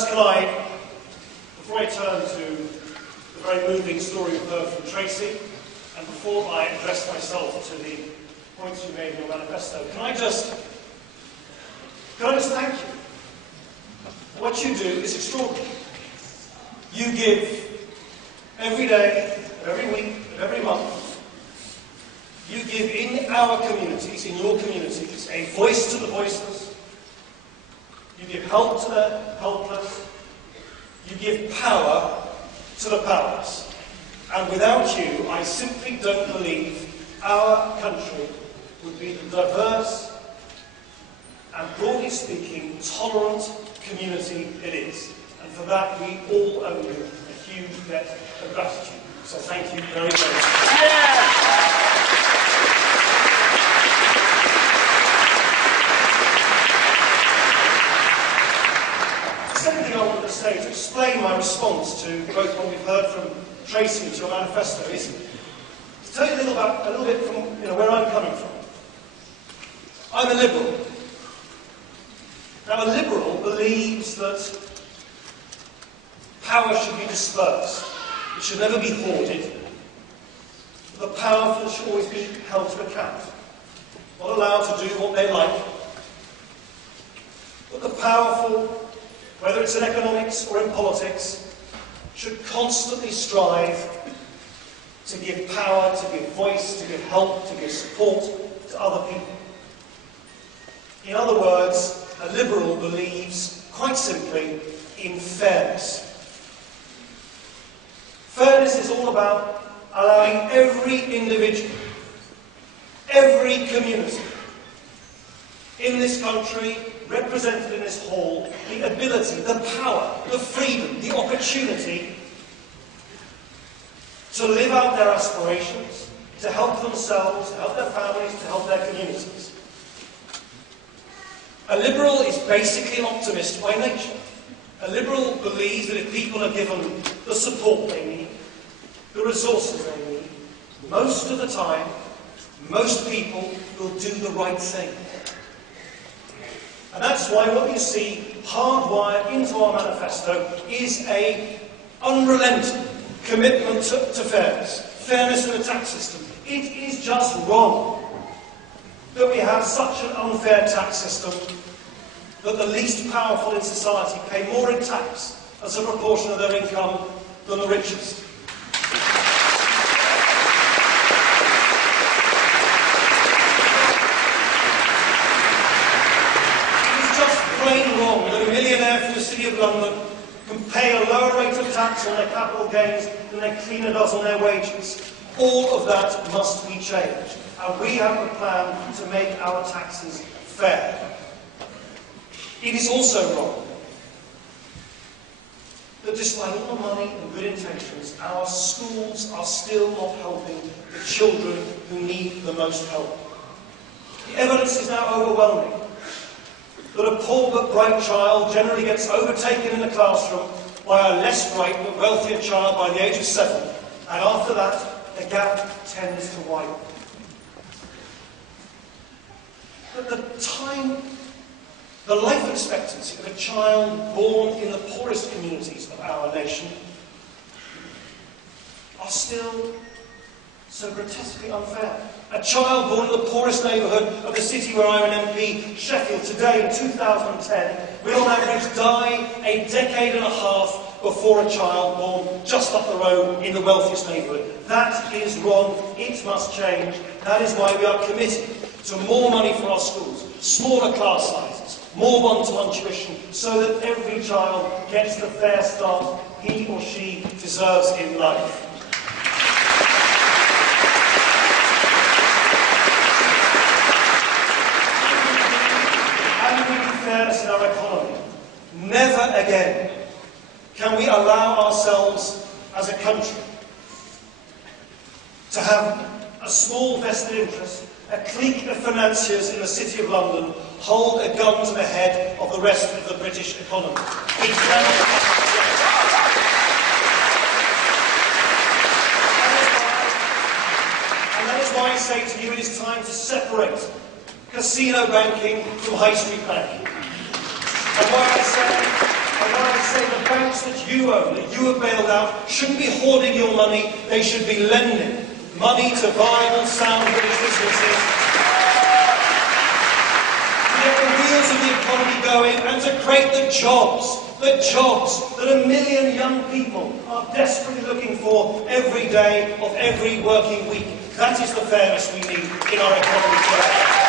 First, before I turn to the very moving story we've heard from Tracy, and before I address myself to the points you made in your manifesto, can I just thank you? What you do is extraordinary. You give every day, every week, every month. You give in our communities, in your communities, a voice to the voiceless. You give help to the helpless. You give power to the powerless. And without you, I simply don't believe our country would be the diverse and, broadly speaking, tolerant community it is. And for that, we all owe you a huge debt of gratitude. So thank you very, very much. Yeah. The second thing I wanted to say to explain my response to both what we've heard from Tracy and to your manifesto is to tell you a little bit from where I'm coming from. I'm a liberal. Now, a liberal believes that power should be dispersed. It should never be hoarded. The powerful should always be held to account, not allowed to do what they like. But the powerful, whether it's in economics or in politics, should constantly strive to give power, to give voice, to give help, to give support to other people. In other words, a liberal believes, quite simply, in fairness. Fairness is all about allowing every individual, every community in this country, represented in this hall, the ability, the power, the freedom, the opportunity to live out their aspirations, to help themselves, to help their families, to help their communities. A liberal is basically an optimist by nature. A liberal believes that if people are given the support they need, the resources they need, most of the time, most people will do the right thing. And that's why what you see hardwired into our manifesto is an unrelenting commitment to fairness. Fairness in the tax system. It is just wrong that we have such an unfair tax system that the least powerful in society pay more in tax as a proportion of their income than the richest. Plain wrong that a millionaire from the City of London can pay a lower rate of tax on their capital gains than their cleaner does on their wages. All of that must be changed. And we have a plan to make our taxes fair. It is also wrong that despite all the money and good intentions, our schools are still not helping the children who need the most help. The evidence is now overwhelming that a poor but bright child generally gets overtaken in the classroom by a less bright but wealthier child by the age of 7, and after that, the gap tends to widen. But the life expectancy of a child born in the poorest communities of our nation are still so grotesquely unfair. A child born in the poorest neighbourhood of the city where I'm an MP, Sheffield, today in 2010, will on average die a decade and a half before a child born just up the road in the wealthiest neighbourhood. That is wrong. It must change. That is why we are committed to more money for our schools, smaller class sizes, more one-to-one tuition, so that every child gets the fair start he or she deserves in life. Fairness in our economy. Never again can we allow ourselves as a country to have a small vested interest, a clique of financiers in the City of London hold a gun to the head of the rest of the British economy. It's never and that is why I say to you it is time to separate casino banking from high street banking. And why I say And when I say the banks that you own, that you have bailed out, shouldn't be hoarding your money, they should be lending money to viable, sound British businesses to get the wheels of the economy going and to create the jobs that a million young people are desperately looking for every day of every working week. That is the fairness we need in our economy today.